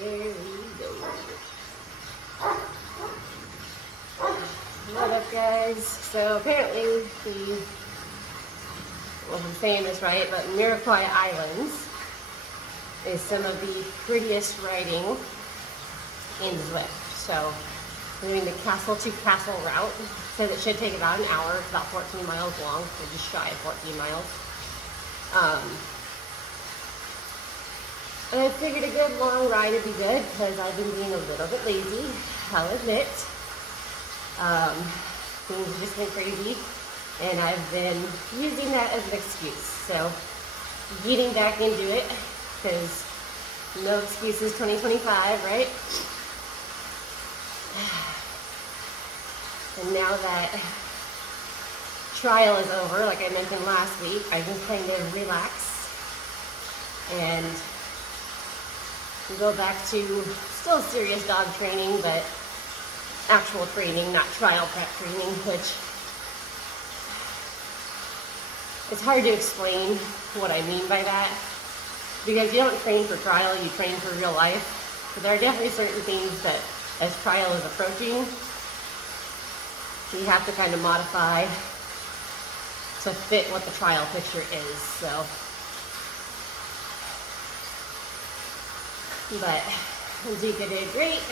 There we go. What up, guys? So apparently the, well, I'm saying this right, but Iroquois Islands is some of the prettiest riding in Zwift. So we're doing the castle to castle route. Says it should take about an hour. It's about 14 miles long, so just shy of 14 miles. And I figured a good long ride would be good because I've been being a little bit lazy, I'll admit. Things have just been crazy, and I've been using that as an excuse. So getting back into it, because no excuses 2025, right? And now that trial is over, like I mentioned last week, I can kind of relax and go back to still serious dog training, but actual training, not trial prep training, which it's hard to explain what I mean by that, because you don't train for trial, you train for real life. But there are definitely certain things that as trial is approaching, you have to kind of modify to fit what the trial picture is. So, but Zika did great,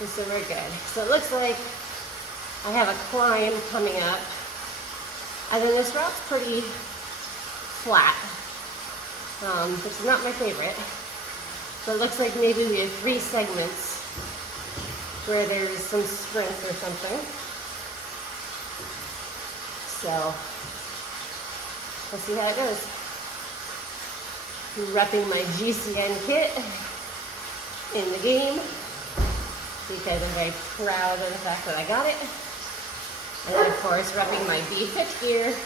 so we're good. So it looks like I have a climb coming up, and then this route's pretty flat, which is not my favorite. So it looks like maybe we have 3 segments where there's some strength or something. So let's see how it goes. I'm repping my 𝐂𝐨𝐮𝐩𝐿 kit in the game because I'm very proud of the fact that I got it. And then of course repping my BFit gear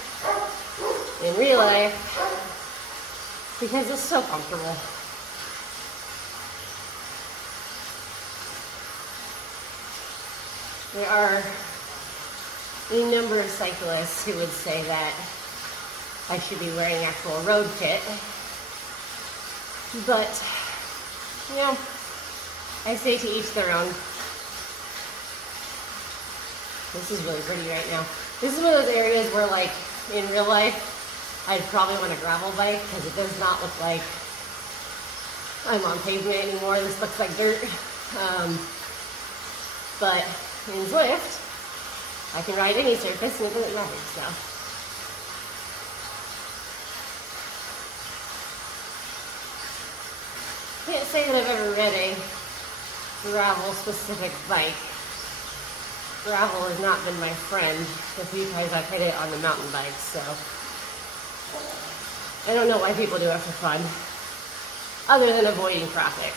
in real life because it's so comfortable. There are a number of cyclists who would say that I should be wearing actual road kit. But, you know, I say to each their own. This is really pretty right now. This is one of those areas where, like, in real life, I'd probably want a gravel bike because it does not look like I'm on pavement anymore. This looks like dirt. But in Zwift, I can ride any surface and it doesn't matter, so. Can't say that I've ever ridden a gravel specific bike. Gravel has not been my friend the few times I've hit it on the mountain bike, so. I don't know why people do it for fun, other than avoiding traffic.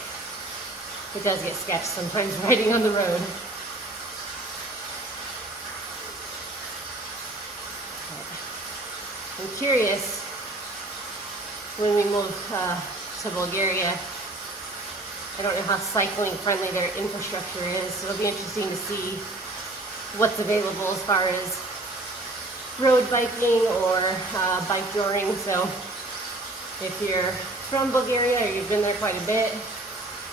It does get sketched sometimes riding on the road. I'm curious when we move to Bulgaria. I don't know how cycling friendly their infrastructure is, so it'll be interesting to see what's available as far as road biking or bike touring. So if you're from Bulgaria or you've been there quite a bit,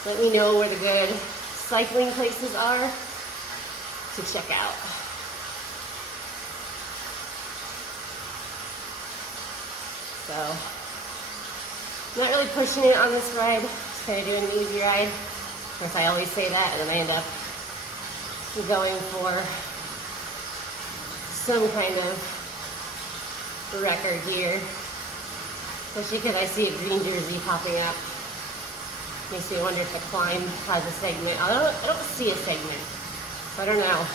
let me know where the good cycling places are to check out. So, not really pushing it on this ride, just kind of doing an easy ride. Of course, I always say that, and then I end up going for some kind of record gear, especially because I see a green jersey popping up. Makes me wonder if the climb has a segment. I don't see a segment, so I don't know.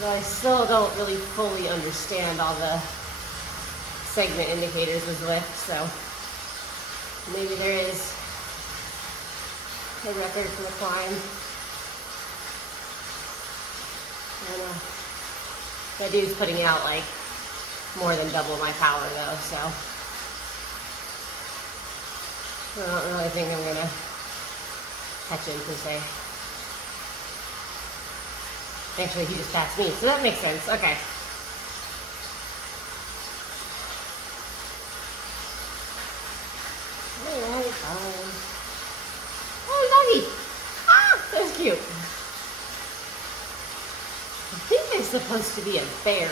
But I still don't really fully understand all the segment indicators with Zwift, so maybe there is a record for the climb. I don't know. That dude's putting out like more than double my power though, so I don't really think I'm gonna catch him per se. Actually, he just passed me, so that makes sense. Okay. Oh, doggy! Ah, that's cute. I think there's supposed to be a bear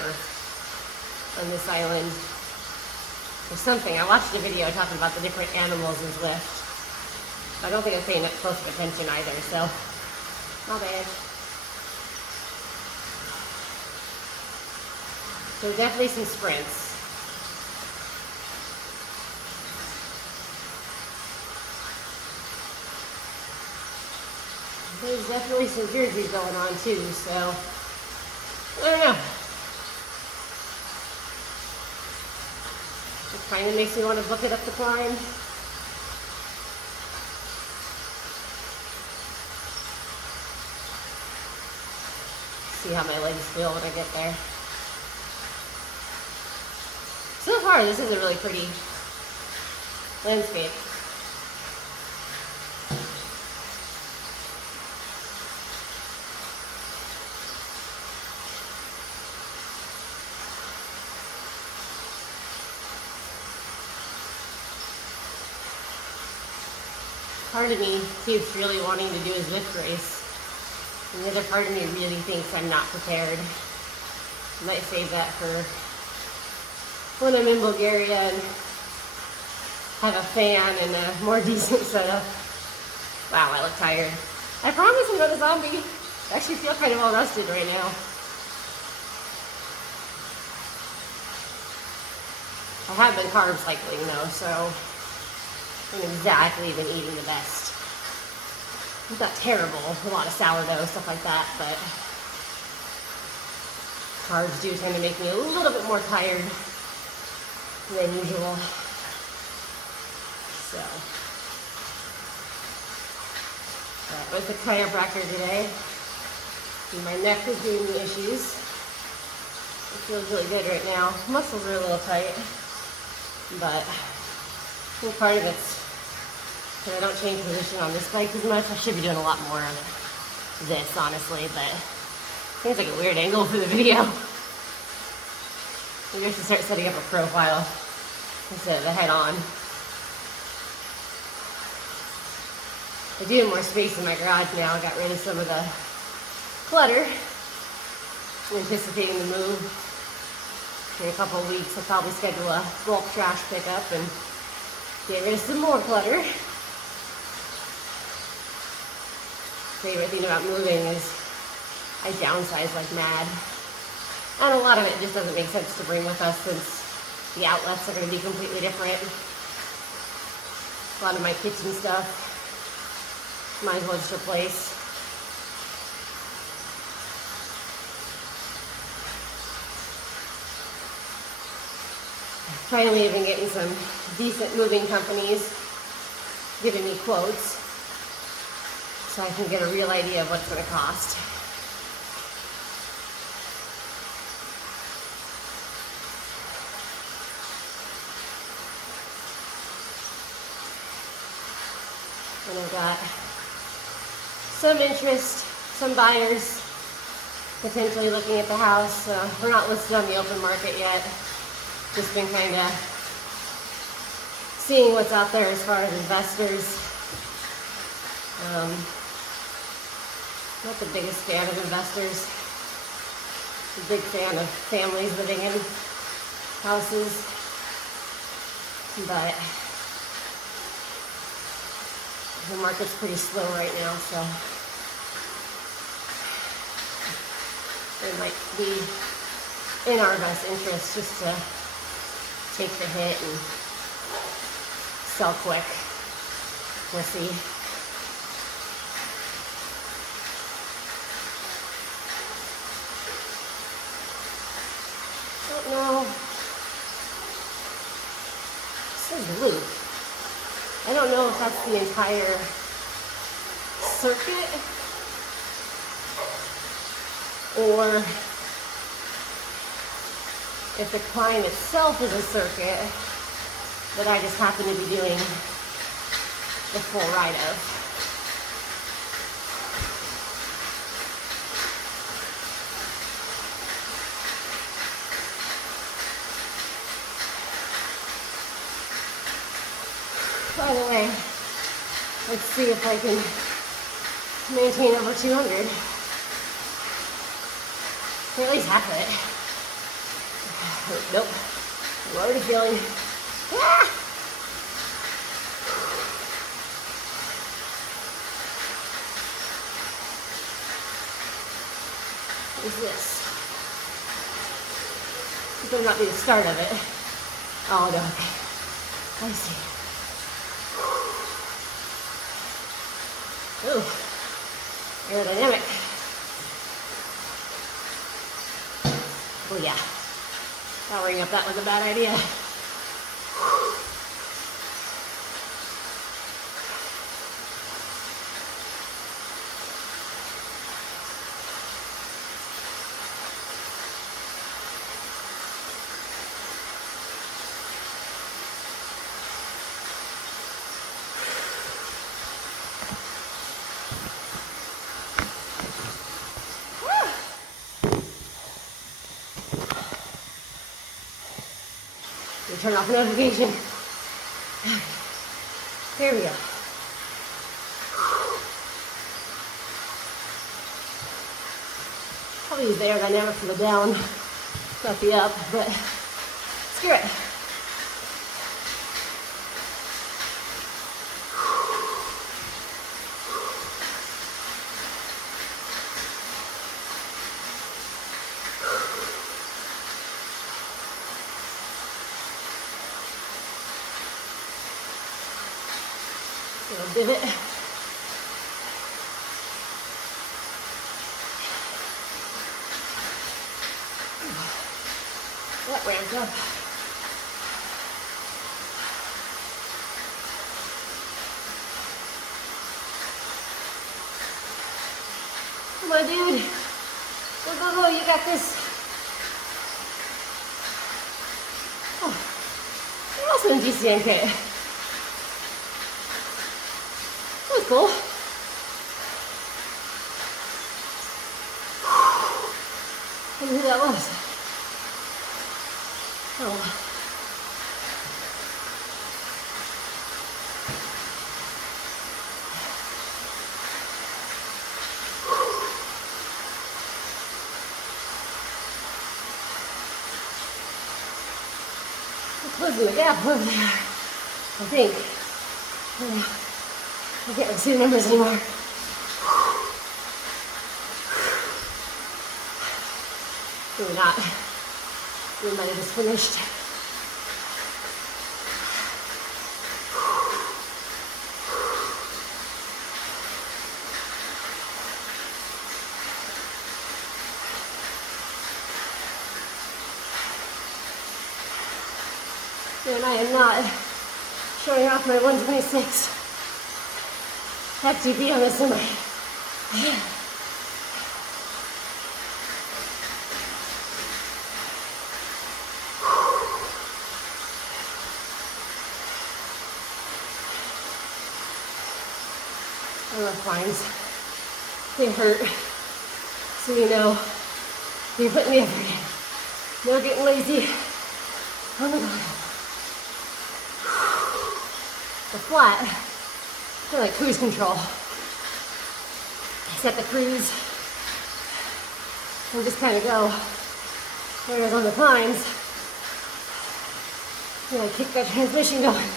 on this island or something. I watched a video talking about the different animals in Zwift. I don't think I'm paying close attention either, so not bad. So definitely some sprints. There's definitely some jerseys going on too, so I don't know. It kind of makes me want to book it up the climb. See how my legs feel when I get there. So far, this is a really pretty landscape. Part of me keeps really wanting to do a Zwift race, and the other part of me really thinks I'm not prepared. I might save that for when I'm in Bulgaria and have a fan and a more decent setup. Wow, I look tired. I promise I'm not a zombie. I actually feel kind of well rested right now. I have been carb cycling though, so I haven't exactly been eating the best. It's not terrible, a lot of sourdough, stuff like that, but carbs do tend to make me a little bit more tired than usual. So, that was the chiropractor today. My neck is giving me issues. It feels really good right now. Muscles are a little tight, but I think part of it's because I don't change position on this bike as much. I should be doing a lot more of this, honestly, but it seems like a weird angle for the video. Maybe I should start setting up a profile instead of the head-on. I do have more space in my garage now. I got rid of some of the clutter. Anticipating the move. In a couple of weeks, I'll probably schedule a bulk trash pickup and get rid of some more clutter. Favorite thing about moving is I downsize like mad. And a lot of it just doesn't make sense to bring with us since the outlets are going to be completely different. A lot of my kitchen stuff, might as well just replace. Finally, I've been getting some decent moving companies giving me quotes so I can get a real idea of what it's going to cost. And I've got some interest, some buyers potentially looking at the house. We're not listed on the open market yet. Just been kind of seeing what's out there as far as investors. Not the biggest fan of investors. A big fan of families living in houses. But the market's pretty slow right now, so it might be in our best interest just to take the hit and sell quick. We'll see. Don't know. This is loop. I don't know if that's the entire circuit or if the climb itself is a circuit that I just happen to be doing the full ride of. By the way, Let's see if I can maintain over 200. Or at least half of it. Nope. I'm already feeling. Ah! What is this? This will not be the start of it. Oh no, okay. I see. Ooh, aerodynamic. Oh yeah, powering up that was a bad idea. Turn off notification. There we go. Probably use the aerodynamic for the down, not the up, but screw it. Little divot. That ramped up. Come on, dude. Go, go, go. You got this. Oh, you're also in 𝐂𝐶NK. That was cool. I wonder who that was. Oh. Closing the gap over there, I think. I can't really see the numbers anymore. Really not. We might have just finished. And I am not showing off my 126 FTP on this semi. I love fines. They hurt. So you know, you're putting the effort in. No getting lazy. Oh my God. The flat, I feel like cruise control. Set the cruise and just kind of go. Whereas on the pines, you know, kick that transmission going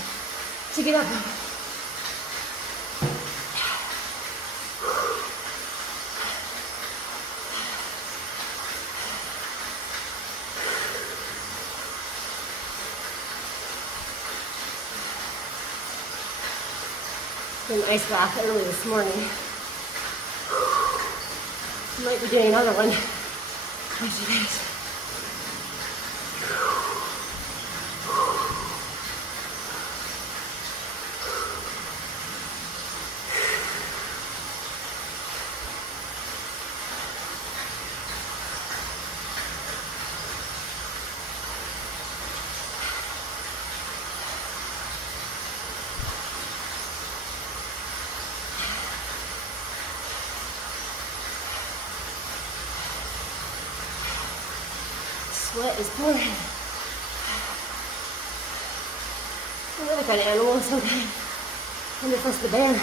to get up. An ice bath early this morning. Might be doing another one after this. Sweat is pouring. Another kind of animal is okay. And if that's the bear.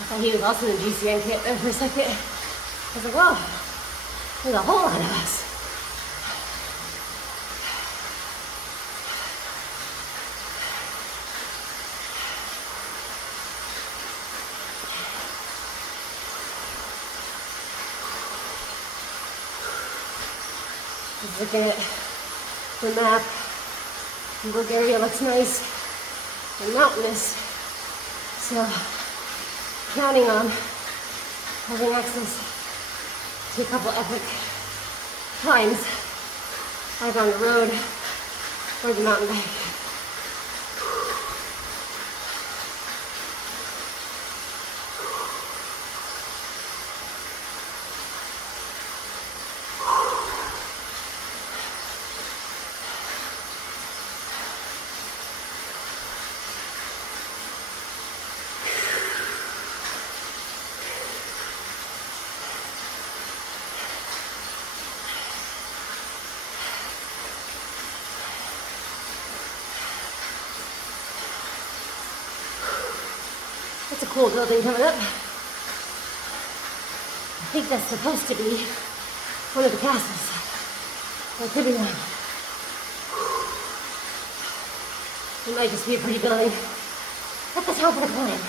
I thought he was also in the GCN kit there for a second. I was like, whoa, there's a whole lot of us. Just looking at the map. Bulgaria looks nice and mountainous. So, counting on having access to a couple epic climbs, either on the road or the mountain bike. That's a cool building coming up. I think that's supposed to be one of the castles. Or it could be one. It might just be a pretty building at the top of the climb.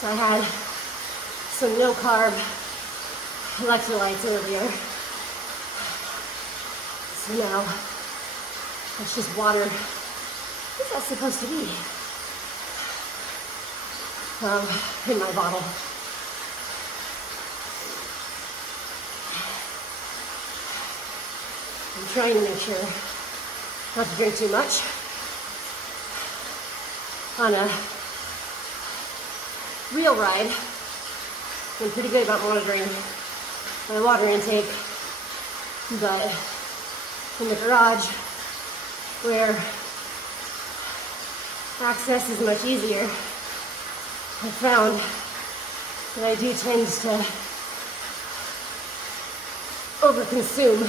So I had some no-carb electrolytes earlier. So now, it's just water. What's that supposed to be? In my bottle. I'm trying to make sure not to drink too much. On a real ride, I'm pretty good about monitoring my water intake, but in the garage, where access is much easier, I found that I do tend to overconsume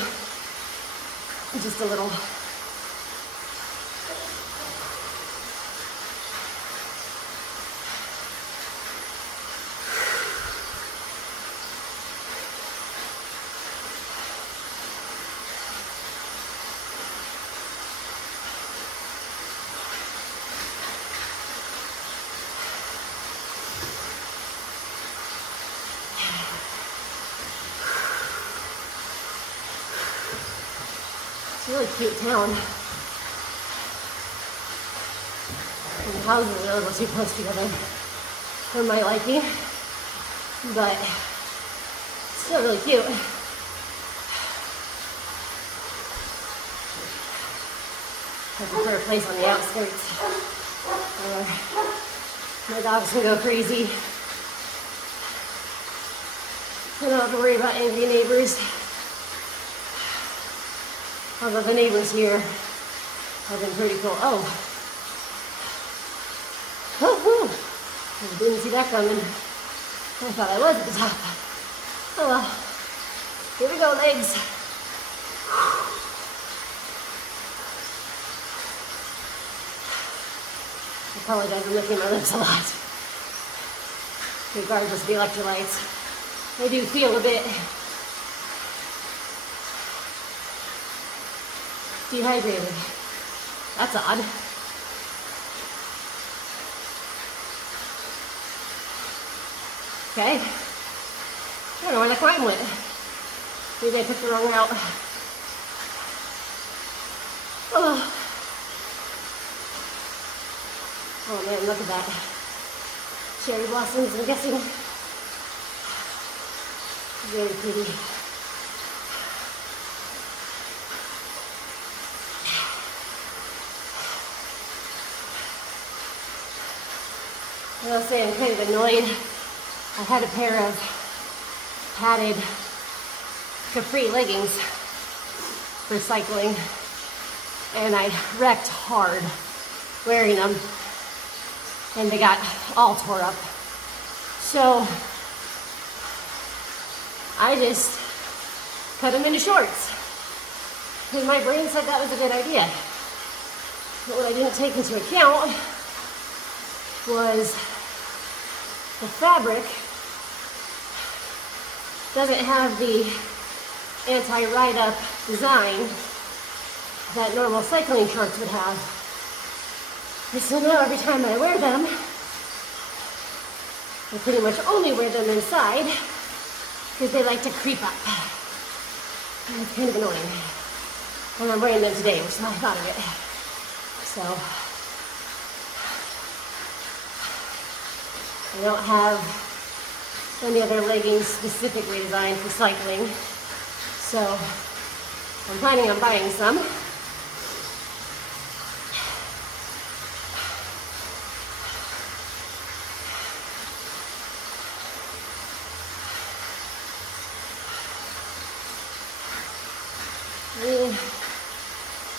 just a little. It's a really cute town. And the houses are a little too close together for my liking, but still really cute. I prefer a place on the outskirts where my dogs can go crazy. I don't have to worry about angry neighbors. Although the neighbors here have been pretty cool. Oh. Woo-hoo. I didn't see that coming. I thought I was at the top. Oh well. Here we go, legs. I apologize for licking my lips a lot. Regardless of the electrolytes, I do feel a bit dehydrated. That's odd. Okay. I don't know where the climb went. Maybe I took the wrong route. Oh. Oh man, look at that. Cherry blossoms, I'm guessing. Very pretty. I'll say I'm kind of annoyed. I had a pair of padded capri leggings for cycling, and I wrecked hard wearing them, and they got all tore up. So I just cut them into shorts. And my brain said that was a good idea. But what I didn't take into account was the fabric doesn't have the anti-ride-up design that normal cycling shorts would have. And so now every time I wear them, I pretty much only wear them inside because they like to creep up. And it's kind of annoying. And I'm wearing them today, which is why I thought of it. So, I don't have any other leggings specifically designed for cycling. So, I'm planning on buying some.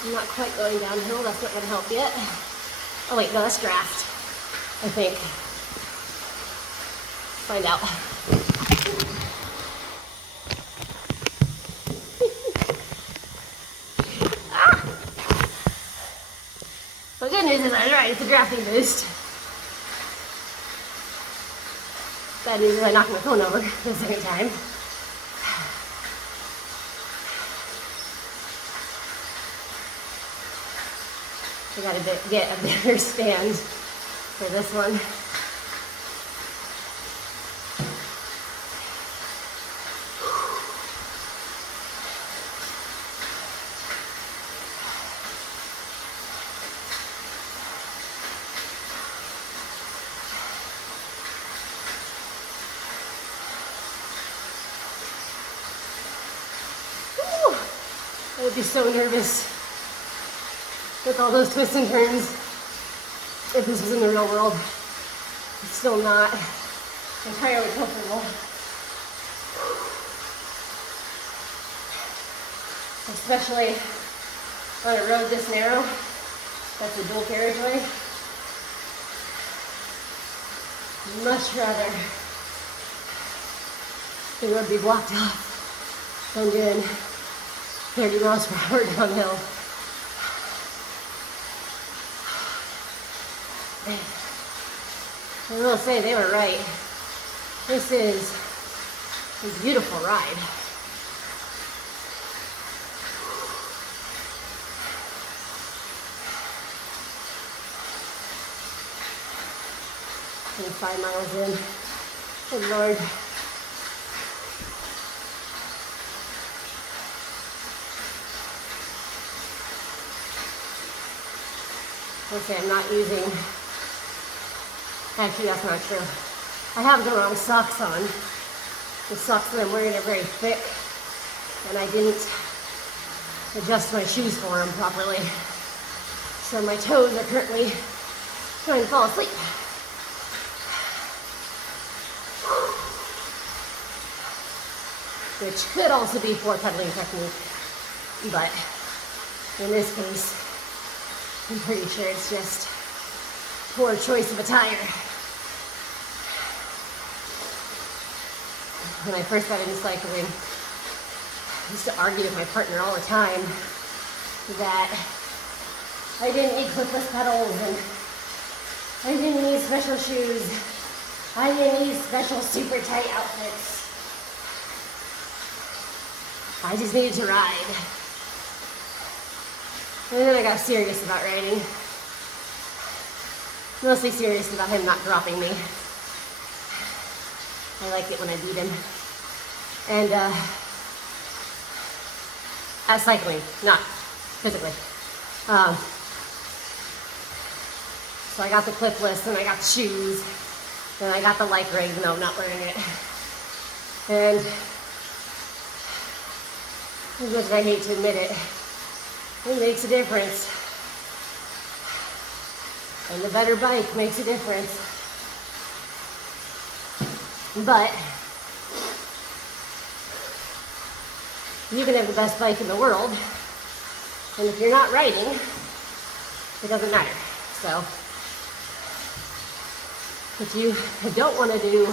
I'm not quite going downhill, that's not going to help yet. Oh wait, no, that's draft, I think. Find out. Ah! The good news is I was right, it's a drafting boost. Bad news is I knocked my phone over for the second time. I gotta get a better stand for this one. Whew. I would be so nervous with all those twists and turns if this was in the real world. It's still not entirely comfortable. Especially on a road this narrow, that's a dual carriageway. Much rather the road be blocked off than doing 30 miles per hour downhill. I will say they were right. This is a beautiful ride. And 5 miles in. Good Lord. I'll say I'm not using. Actually, that's not true. I have the wrong socks on. The socks that I'm wearing are very thick, and I didn't adjust my shoes for them properly. So my toes are currently trying to fall asleep. Which could also be poor pedaling technique, but in this case, I'm pretty sure it's just poor choice of a tire. When I first got into cycling, I used to argue with my partner all the time that I didn't need clipless pedals and I didn't need special shoes. I didn't need special super tight outfits. I just needed to ride. And then I got serious about riding. Mostly serious about him not dropping me. I like it when I beat him. And at cycling, not physically. So I got the clipless, and I got the shoes, and I got the Lycra, even though I'm not wearing it. And as much as I hate to admit it, it makes a difference. And the better bike makes a difference. But you can have the best bike in the world, and if you're not riding, it doesn't matter. So if you don't want to do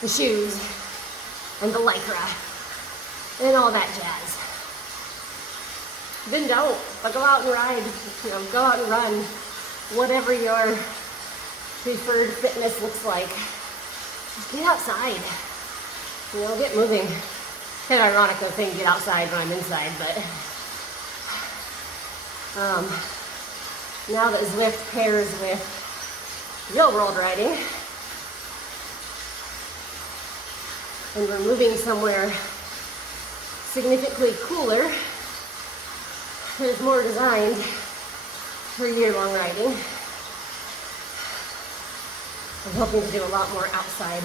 the shoes and the Lycra and all that jazz, then don't. But go out and ride, you know, go out and run. Whatever your preferred fitness looks like. Just get outside. You know, get moving. Kind of ironic though saying get outside when I'm inside, but now that Zwift pairs with real world riding, and we're moving somewhere significantly cooler that is more designed for year-long riding, I'm hoping to do a lot more outside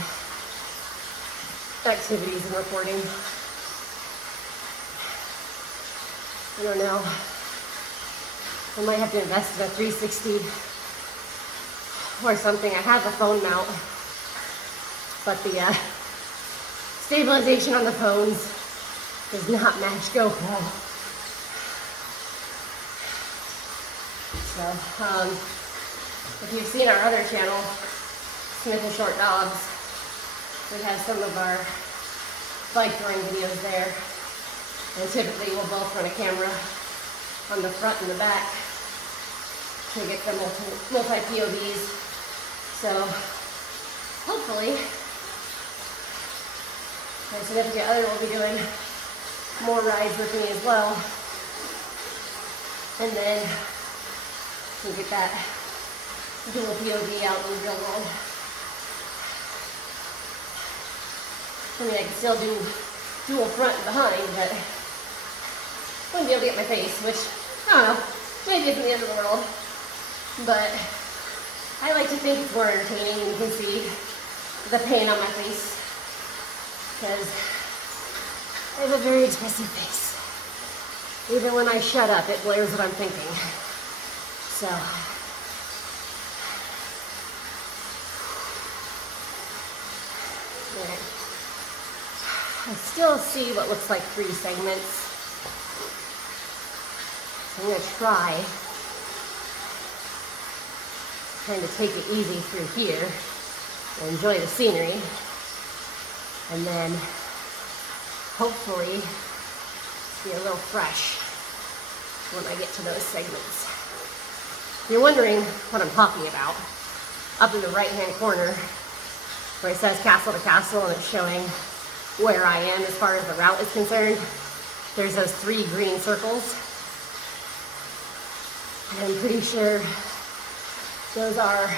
activities and recording. I don't know. I might have to invest in a 360 or something. I have a phone mount, but the stabilization on the phones does not match GoPro. So, if you've seen our other channel, Smith and Short Dogs, we have some of our bike touring videos there. And typically we'll both run a camera on the front and the back to get the multi-POVs. So hopefully my significant other will be doing more rides with me as well. And then we'll get that dual POV out in the real world. I mean, I can still do dual front and behind, but wouldn't be able to get my face, which, I don't know, maybe isn't the end of the world. But I like to think it's more entertaining, and you can see the pain on my face, because I have a very expressive face. Even when I shut up, it blares what I'm thinking. So, alright. I still see what looks like 3 segments. I'm going to try kind of take it easy through here and enjoy the scenery, and then hopefully be a little fresh when I get to those segments. If you're wondering what I'm talking about, up in the right hand corner where it says castle to castle and it's showing where I am as far as the route is concerned, there's those 3 green circles. And I'm pretty sure those are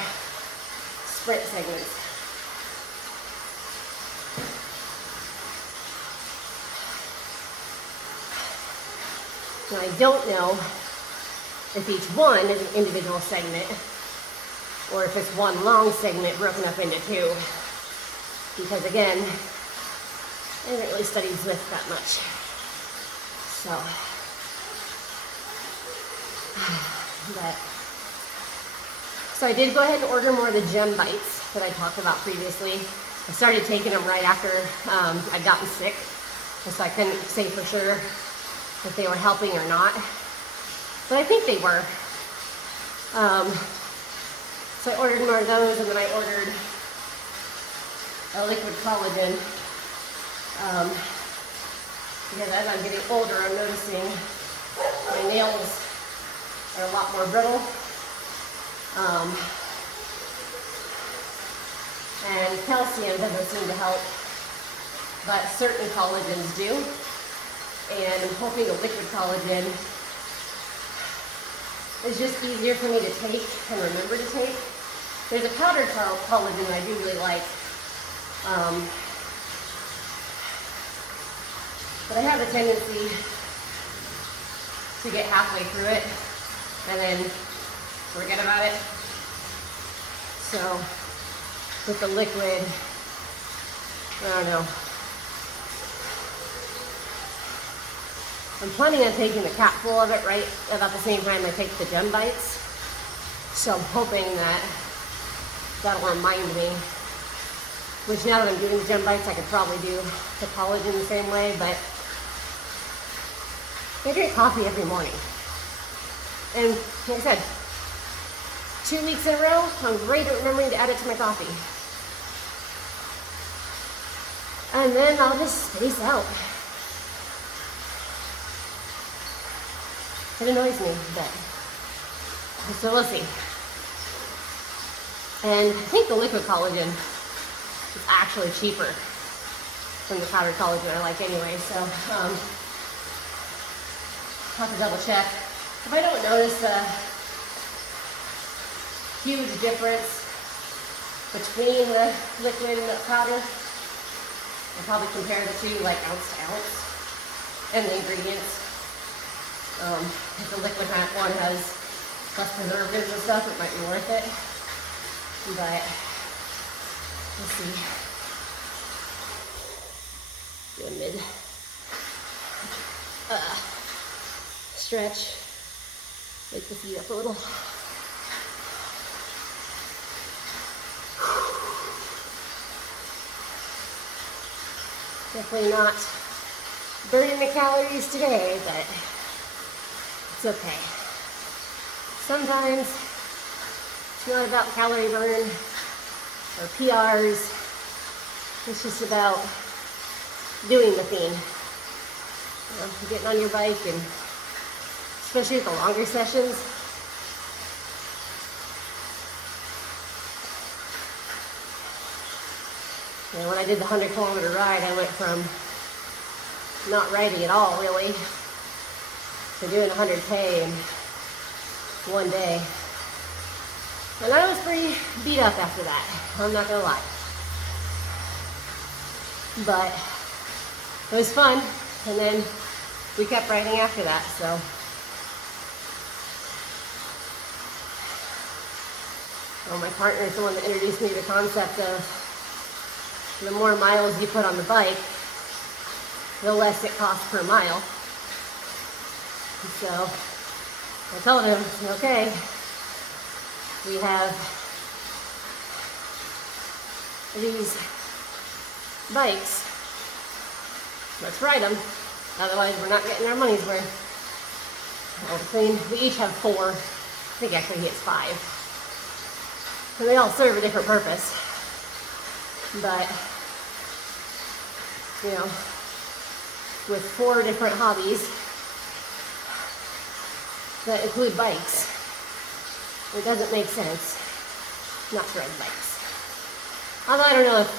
sprint segments. Now I don't know if each one is an individual segment or if it's one long segment broken up into 2. Because again, I haven't really studied Zwift that much. So I did go ahead and order more of the gem bites that I talked about previously. I started taking them right after I'd gotten sick, so I couldn't say for sure if they were helping or not, but I think they were. So I ordered more of those, and then I ordered a liquid collagen, because as I'm getting older, I'm noticing my nails are a lot more brittle, and calcium doesn't seem to help, but certain collagens do, and I'm hoping the liquid collagen is just easier for me to take and remember to take. There's a powdered collagen that I do really like, but I have a tendency to get halfway through it and then forget about it. So with the liquid, I don't know. I'm planning on taking the capful of it right about the same time I take the gem bites. So I'm hoping that that'll remind me, which now that I'm doing the gem bites, I could probably do the collagen the same way, but I drink coffee every morning. And like I said, 2 weeks in a row, I'm great at remembering to add it to my coffee. And then I'll just space out. It annoys me a bit. So we'll see. And I think the liquid collagen is actually cheaper than the powdered collagen I like anyway, so I'll have to double check. If I don't notice a huge difference between the liquid and the powder, I'll probably compare the two like ounce to ounce and the ingredients. If the liquid one has less preservatives and stuff, it might be worth it. But we'll see. Do a mid stretch. Wake the feet up a little. Definitely not burning the calories today, but it's okay. Sometimes it's not about calorie burn or PRs. It's just about doing the thing. You know, getting on your bike, and especially with the longer sessions. You know, when I did the 100-kilometer ride, I went from not riding at all, really, to doing 100K in one day. And I was pretty beat up after that, I'm not gonna lie. But it was fun, and then we kept riding after that, so. Well, my partner is the one that introduced me to the concept of the more miles you put on the bike, the less it costs per mile. So I told him, okay, we have these bikes, let's ride them, otherwise we're not getting our money's worth. We each have 4, I think actually he has 5. And they all serve a different purpose. But, you know, with 4 different hobbies that include bikes, it doesn't make sense not to ride bikes. Although I don't know if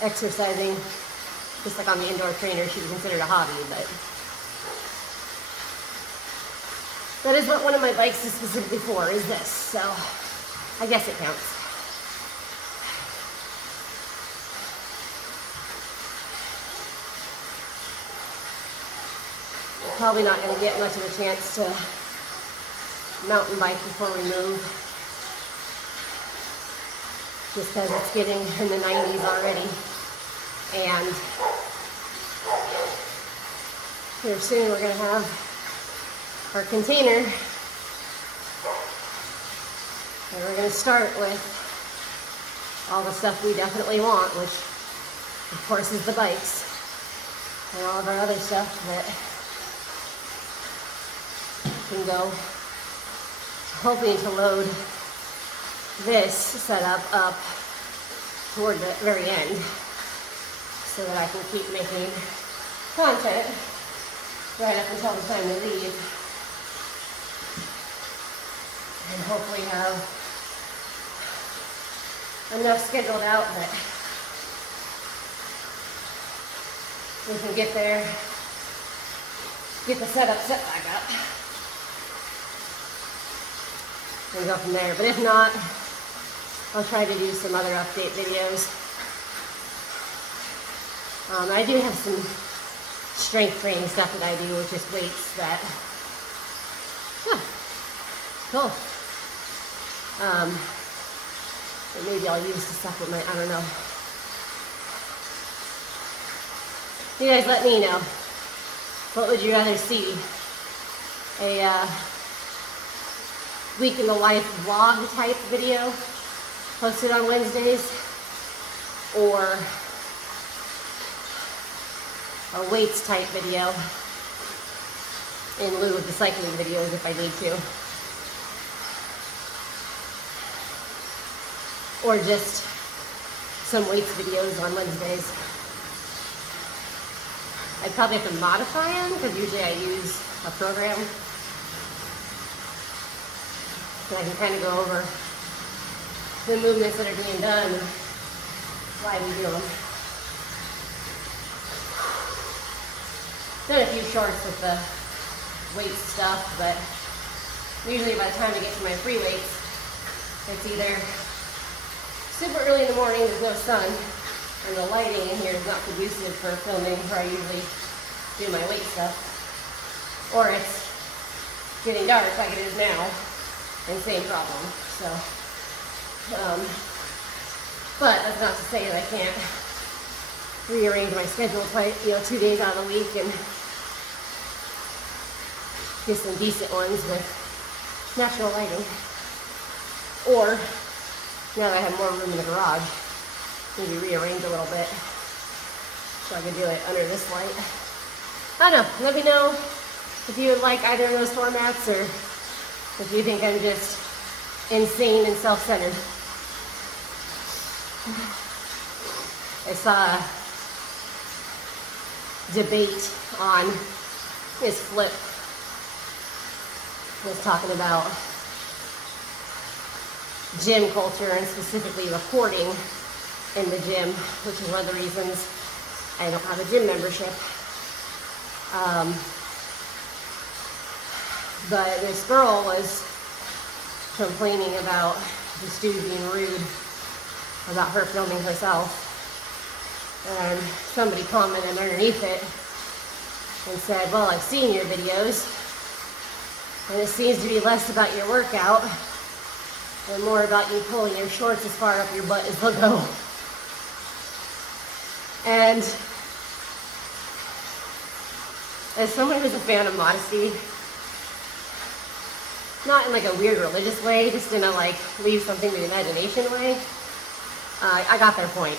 exercising, just like on the indoor trainer, should be considered a hobby, but that is what one of my bikes is specifically for, is this, so I guess it counts. Probably not going to get much of a chance to mountain bike before we move, just because it's getting in the 90s already, and here soon we're going to have our container, and we're going to start with all the stuff we definitely want, which of course is the bikes and all of our other stuff that can go, hoping to load this setup up toward the very end so that I can keep making content right up until the time to leave, and hopefully have enough scheduled out that we can get there, get the setup set back up, and go from there. But if not, I'll try to do some other update videos. I do have some strength training stuff that I do with just weights that, cool. That maybe I'll use to supplement, I don't know. You guys let me know. What would you rather see? A week in the life vlog type video posted on Wednesdays, or a weights type video in lieu of the cycling videos if I need to, or just some weights videos on Wednesdays. I probably have to modify them because usually I use a program. So I can kind of go over the movements that are being done and why we do them. Done a few shorts with the weight stuff, but usually by the time I get to my free weights, it's either super early in the morning, there's no sun, and the lighting in here is not conducive for filming where I usually do my weight stuff, or it's getting dark like it is now, and same problem. So, but that's not to say that I can't rearrange my schedule quite, 2 days out of the week and get some decent ones with natural lighting. Or, now that I have more room in the garage, maybe rearrange a little bit so I can do it under this light. I don't know, let me know if you would like either of those formats or if you think I'm just insane and self-centered. I saw a debate on this Flip was talking about gym culture and specifically recording in the gym, which is one of the reasons I don't have a gym membership. But this girl was complaining about this dude being rude about her filming herself, and somebody commented underneath it and said, well, I've seen your videos and it seems to be less about your workout and more about you pulling your shorts as far up your butt as they'll go. And as someone who's a fan of modesty, not in like a weird religious way, just in a like leave something to the imagination way, I got their point.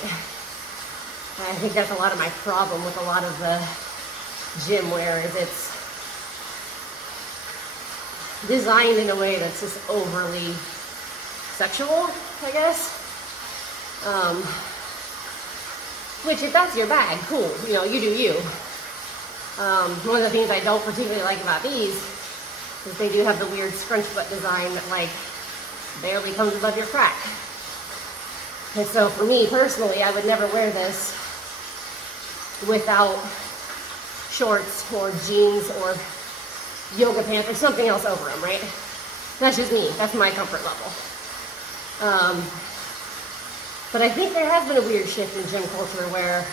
I think that's a lot of my problem with a lot of the gym wear, is it's designed in a way that's just overly sexual, I guess. Which, if that's your bag, cool, you do you. One of the things I don't particularly like about these is they do have the weird scrunch butt design that like barely comes above your crack. And so for me personally, I would never wear this without shorts or jeans or yoga pants or something else over them, right? That's just me. That's my comfort level. But I think there has been a weird shift in gym culture where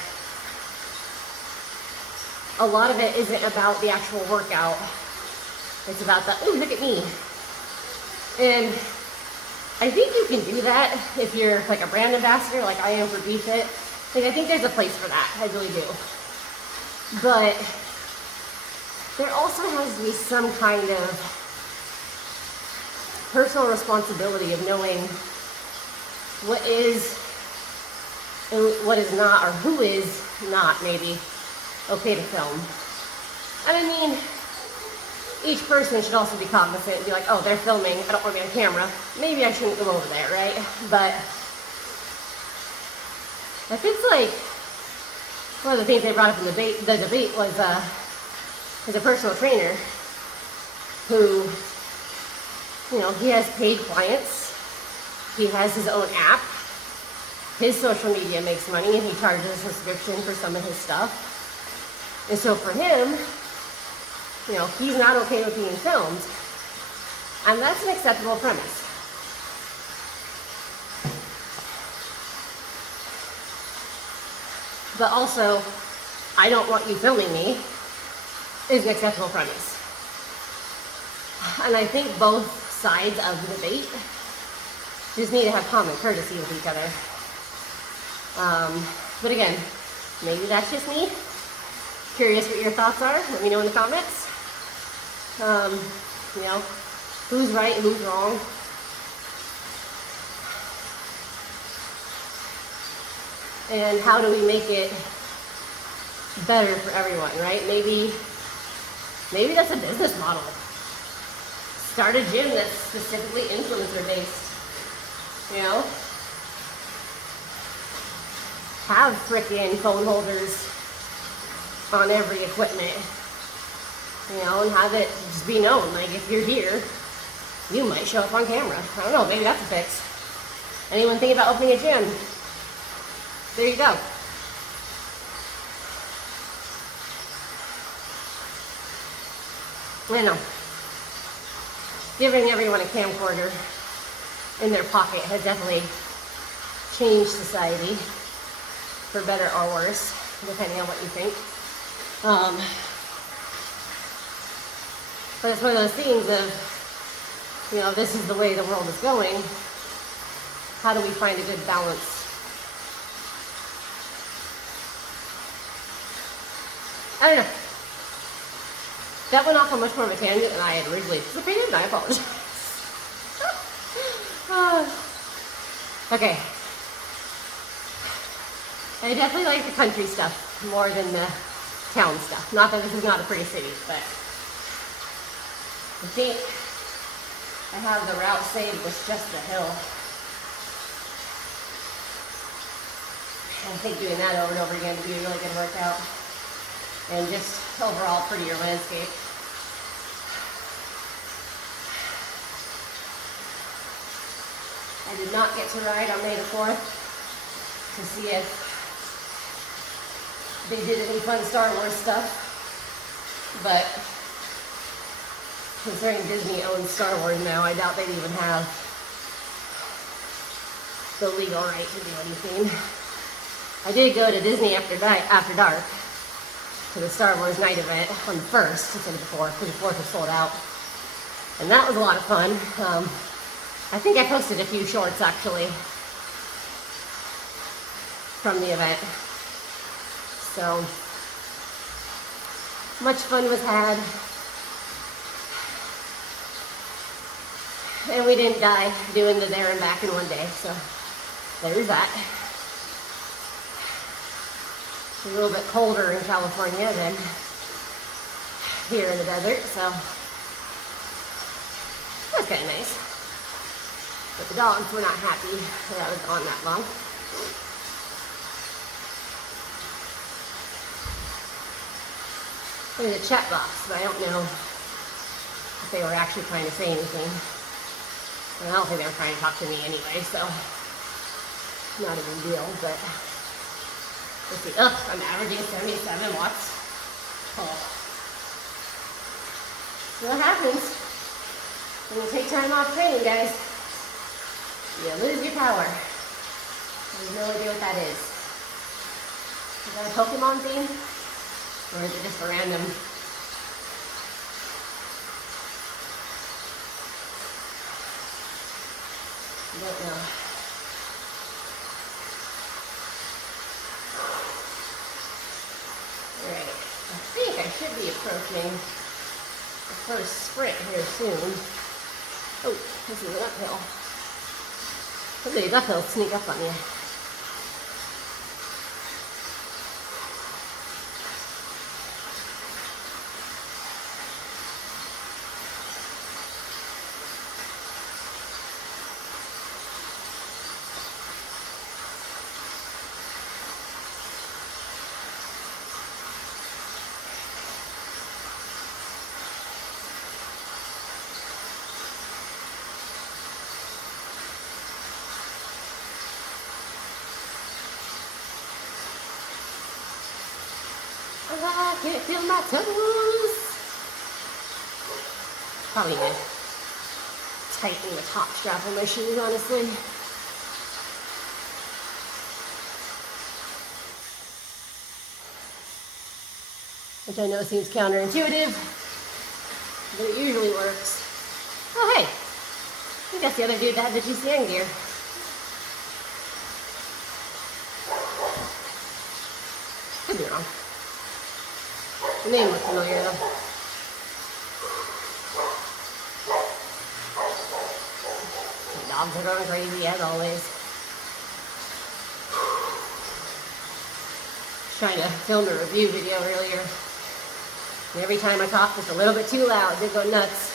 a lot of it isn't about the actual workout. It's about the, ooh, look at me. And I think you can do that if you're like a brand ambassador like I am for BFit. Like, I think there's a place for that. I really do. But there also has to be some kind of personal responsibility of knowing what is and what is not, or who is not maybe okay to film. And I mean, each person should also be cognizant and be like, oh, they're filming, I don't want to be on camera. Maybe I shouldn't go over there, right? But if it's like, one of the things they brought up in the debate was a personal trainer who, he has paid clients, he has his own app, his social media makes money, and he charges a subscription for some of his stuff. And so for him, he's not okay with being filmed, and that's an acceptable premise. But also, I don't want you filming me is an acceptable premise. And I think both sides of the debate just need to have common courtesy with each other. But again, maybe that's just me. Curious what your thoughts are. Let me know in the comments. Who's right, who's wrong. And how do we make it better for everyone, right? Maybe that's a business model. Start a gym that's specifically influencer based. Have frickin' phone holders on every equipment, you know, and have it just be known. Like, if you're here, you might show up on camera. I don't know, maybe that's a fix. Anyone think about opening a gym? There you go. I know. Giving everyone a camcorder in their pocket has definitely changed society, for better or worse, depending on what you think. But it's one of those things of, you know, this is the way the world is going. How do we find a good balance? I don't know. That went off on much more of a tangent than I had originally anticipated, and I apologize. Okay. I definitely like the country stuff more than the town stuff. Not that this is not a pretty city, but I think I have the route saved with just the hill. I think doing that over and over again would be a really good workout. And just overall prettier landscape. I did not get to ride on May the 4th to see if they did any fun Star Wars stuff, but considering Disney owns Star Wars now, I doubt they'd even have the legal right to do anything. I did go to Disney after dark to the Star Wars night event on the 1st instead of the 4th, because the 4th was sold out. And that was a lot of fun. I think I posted a few shorts actually from the event. So much fun was had. And we didn't die doing the there and back in one day, so there's that. It's a little bit colder in California than here in the desert, so that's kind of nice. But the dogs were not happy that I was gone that long. There's a chat box, but I don't know if they were actually trying to say anything. And I don't think they were trying to talk to me anyway, so not a big deal, but let's see. Ugh, I'm averaging 77 watts. Oh. So what happens when you take time off training, guys? You lose your power. I have no idea what that is. Is that a Pokemon theme? Or is it just a random? I don't know. Alright, I think I should be approaching the first sprint here soon. Oh, this is an uphill. Some of these uphills sneak up on you. I can't feel my toes. Probably need to tighten the top strap on my shoes, honestly. Which I know seems counterintuitive, but it usually works. Oh, hey, I think that's the other dude that had the 𝐂𝐶N gear. Could be wrong. The name looks familiar though. The dogs are going crazy as always. Trying to film a review video earlier. And every time I talk just a little bit too loud, they go nuts.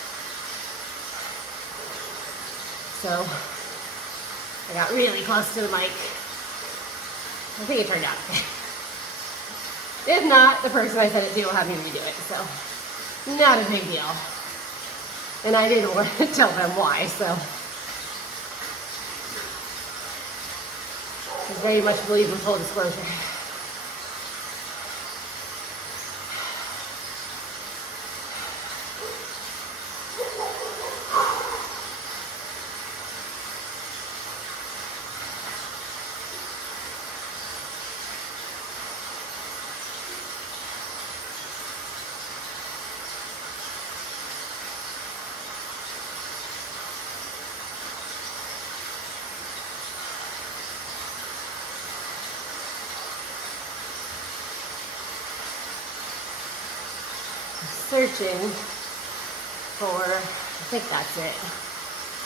So I got really close to the mic. I think it turned out okay. If not, the person I sent it to will have me redo it, so not a big deal. And I didn't want to tell them why, so. I very much believe in full disclosure. Searching for, I think that's it,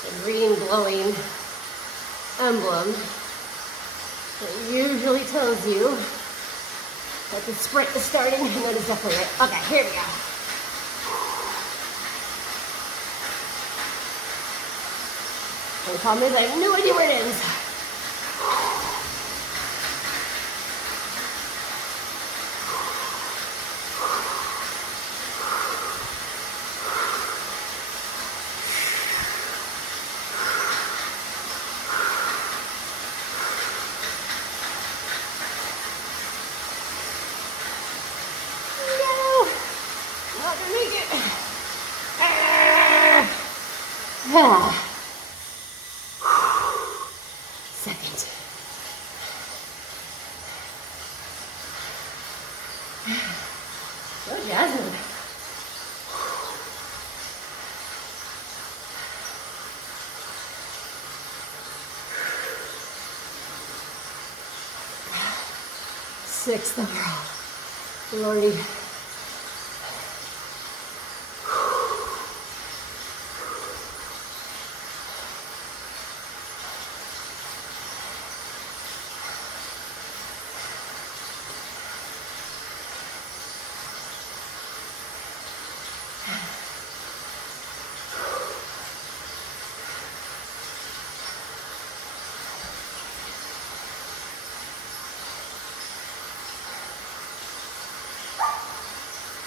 the green glowing emblem that usually tells you that the sprint is starting, and that is definitely it. Okay, here we go. And the problem is I have no idea where it is. Second. Go, Jasmine. Sixth overall. Lordy.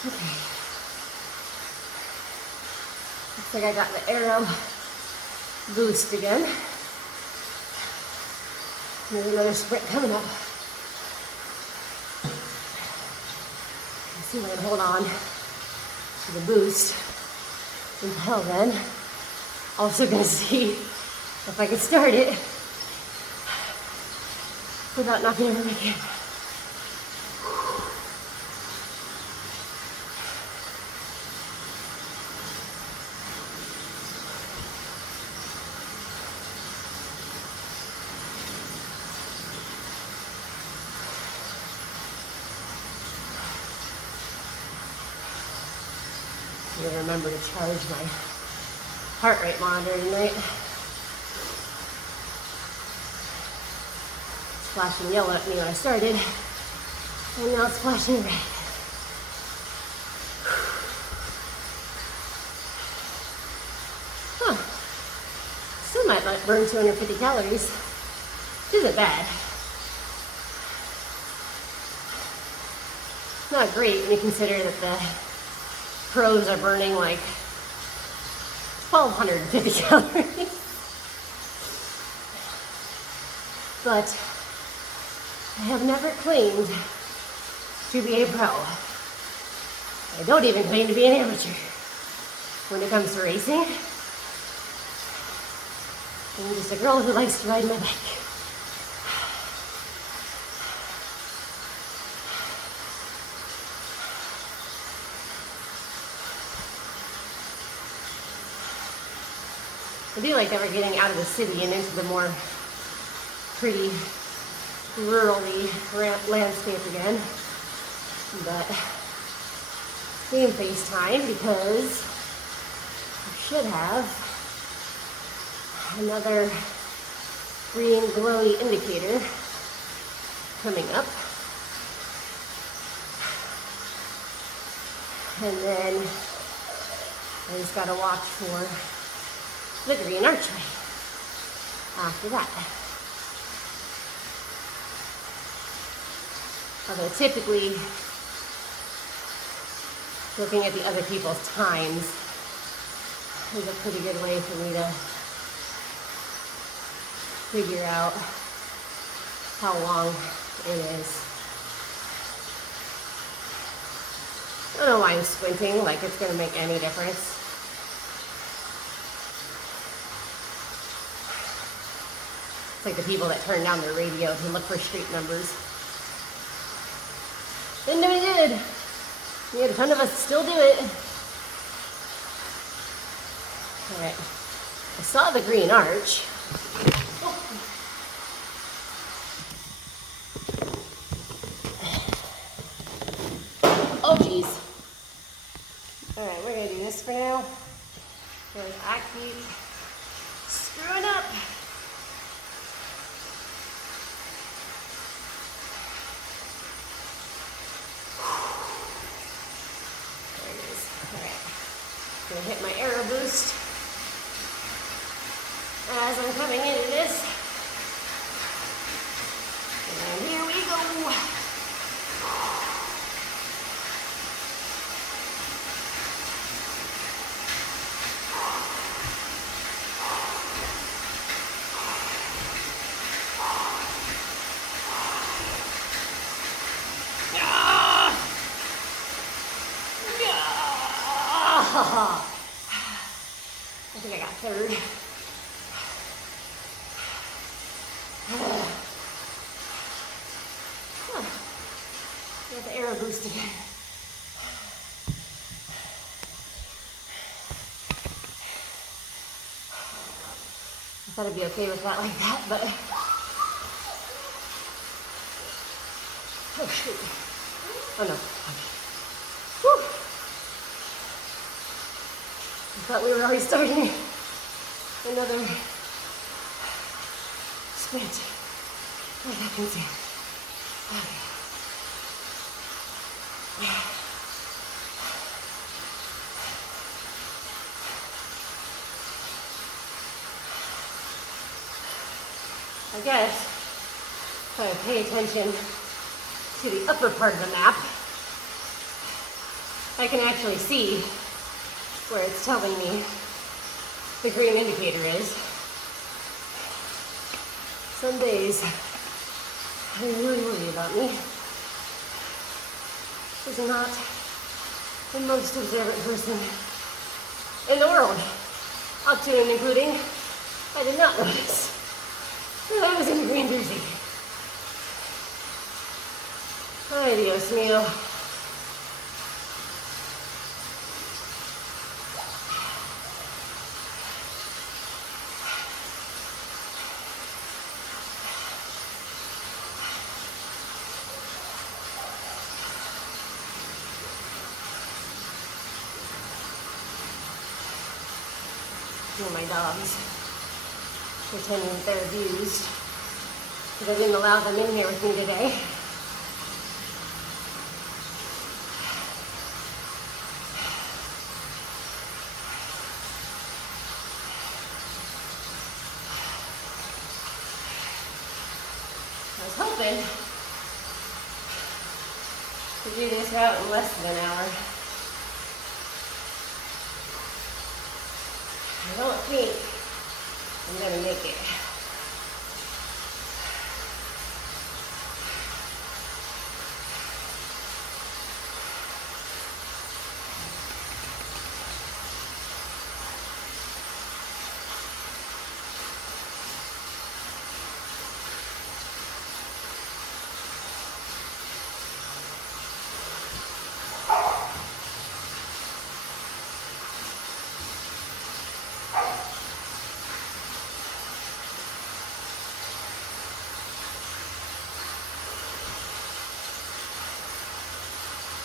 Okay. Looks like I got the arrow boost again. There's another sprint coming up. Let's see if I can hold on to the boost until then. Also gonna see if I can start it without knocking over my camera. I'm gonna remember to charge my heart rate monitor tonight. It's flashing yellow at me when I started, and now it's flashing red. Huh. Still might burn 250 calories. Isn't bad. Not great when you consider that the pros are burning like 1,250 calories. But I have never claimed to be a pro. I don't even claim to be an amateur when it comes to racing. I'm just a girl who likes to ride my bike. I do like that we're getting out of the city and into the more pretty rurally landscape again. But it's game face time because we should have another green glowy indicator coming up. And then I just gotta watch for the green archway after that. Although typically looking at the other people's times is a pretty good way for me to figure out how long it is. I don't know why I'm squinting, like it's gonna make any difference. It's like the people that turn down their radio to look for street numbers. Didn't do any good. Yet a ton of us still do it. All right, I saw the green arch. Oh geez. All right, we're gonna do this for now. Because I keep screwing up. There it is. All right. Gonna hit my arrow boost as I'm coming into this. And here we go. I think I got third. Got the arrow boost again. I thought I'd be okay with that like that, but oh shoot. Oh no. Whew. I thought we were already starting another sprint. What happens here? Okay. I guess if I pay attention to the upper part of the map, I can actually see where it's telling me the green indicator is. Some days I really worry about me. She's not the most observant person in the world, up to and including I did not notice that I was in the green jersey. Ay, Dios mío. My dogs pretending that they're abused because I didn't allow them in here with me today. I was hoping to do this route in less than an hour. I don't think I'm gonna make it.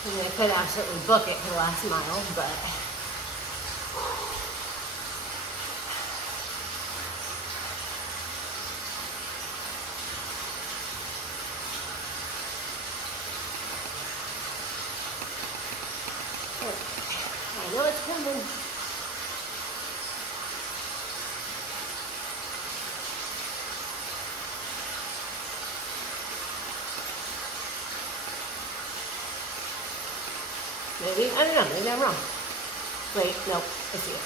I mean, I could absolutely book it for the last mile, but I know it's coming. Maybe, I don't know, maybe I'm wrong. Wait, nope, I see it.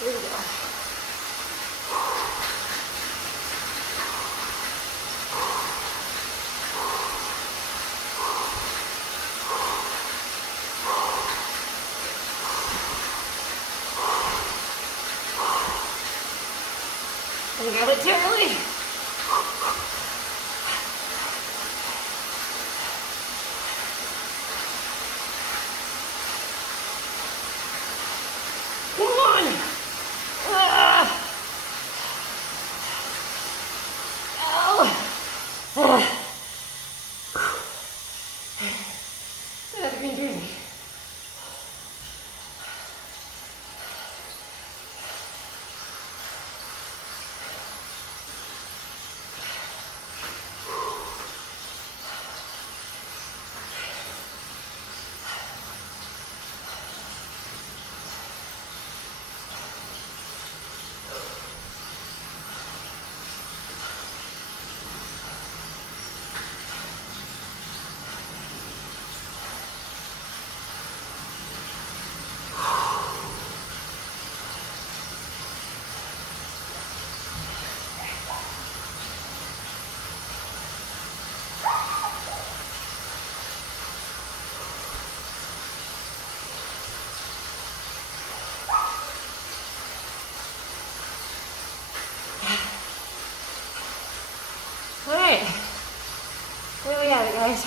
Here we go. I got it too early. Come on. Ow. That's green jersey. Alright, there we have it, guys.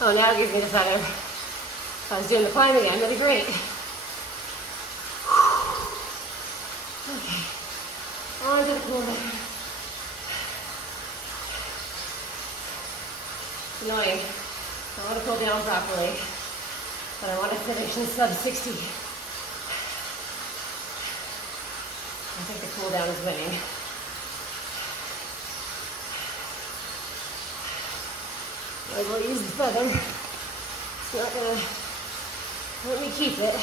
Oh, now it gives me the feather. If I was doing the climb again, that'd be great. Okay, on to the pool then. It's annoying. I want to cool down properly, but I want to finish in sub 60. I think the cool down is winning. I will use the feather. It's not gonna let me keep it.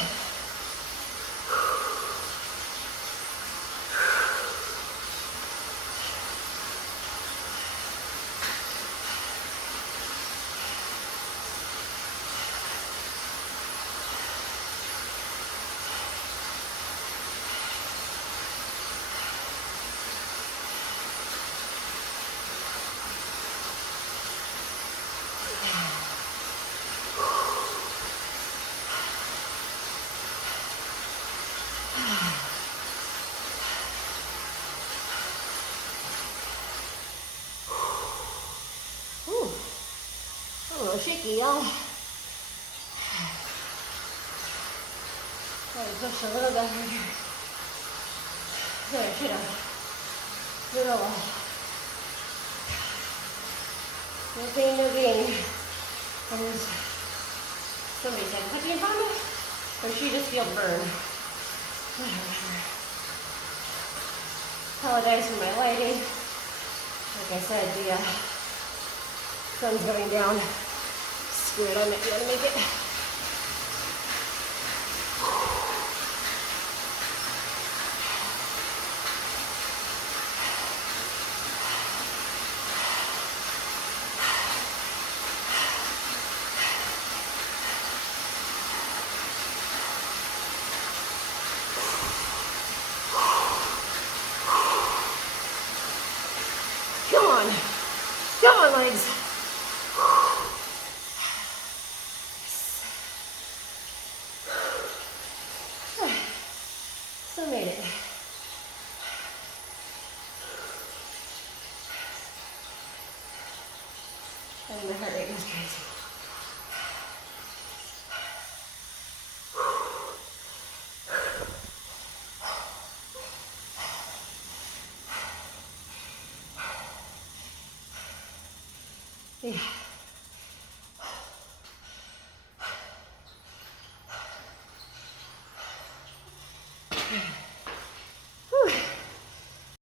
A little shaky, y'all. Try to push a little bit harder. There, should have. Good old. No pain, no gain. And somebody said, put you in front of it? Or she just feel burn? Whatever. Apologize for my lighting. Like I said, the sun's going down. Screw it, I might be able to make it. Come on. Come on, legs. Still made it. And my heart rate goes crazy. Yeah.